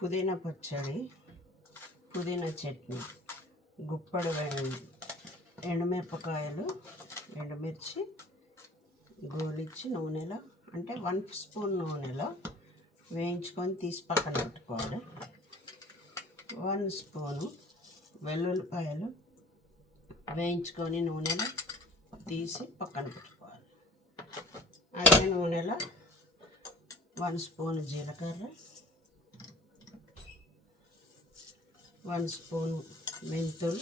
పుదీనా పచ్చడి, పుదీనా చట్నీ, గుప్పడు ఎండుమిరపకాయలు, ఎండుమిర్చి గోలిచ్చి నూనెలో అంటే 1 స్పూన్ నూనెలో వేయించుకొని తీసి పక్కన పెట్టుకోవాలి. 1 స్పూను వెల్లుల్లిపాయలు వేయించుకొని నూనెలో తీసి పక్కన పెట్టుకోవాలి. అదే నూనెలో 1 స్పూన్ జీలకర్ర, 1 స్పూన్ మెంతులు,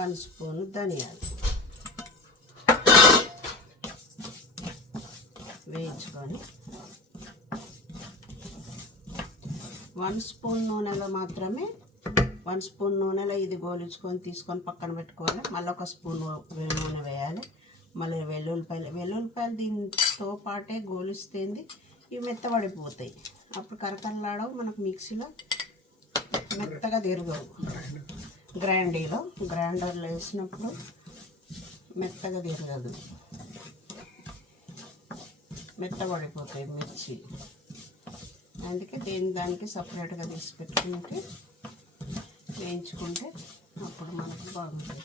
1 స్పూన్ ధనియాలు వేయించుకొని 1 స్పూన్ నూనెలో మాత్రమే 1 స్పూన్ నూనెలో ఇది గోలించుకొని తీసుకొని పక్కన పెట్టుకోవాలి. మళ్ళీ 1 స్పూన్ నూనె వేయాలి. మళ్ళీ వెల్లుల్లిపాయలు దీంతో పాటే గోలిస్తేంది ఇవి మెత్తబడిపోతాయి. అప్పుడు కరకరలాడవు, మనకు మిక్సీలో మెత్తగా తిరగవు. గ్రైండర్లో వేసినప్పుడు మెత్తగా తిరగదు, మెత్తబడిపోతాయి మిర్చి. అందుకే దానికి సపరేట్గా తీసి పెట్టుకుంటే వేయించుకుంటే అప్పుడు మనకు బాగుంటుంది.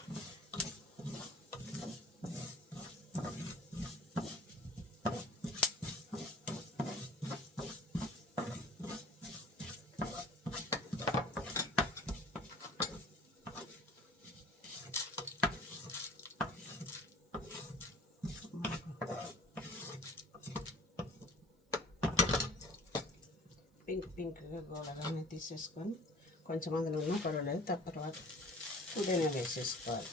పింక్గా గోడగానే తీసేసుకొని కొంచెం అందులో ఉన్న పర్వాలేదు, తర్వాత పుదీనా వేసేసుకోవాలి.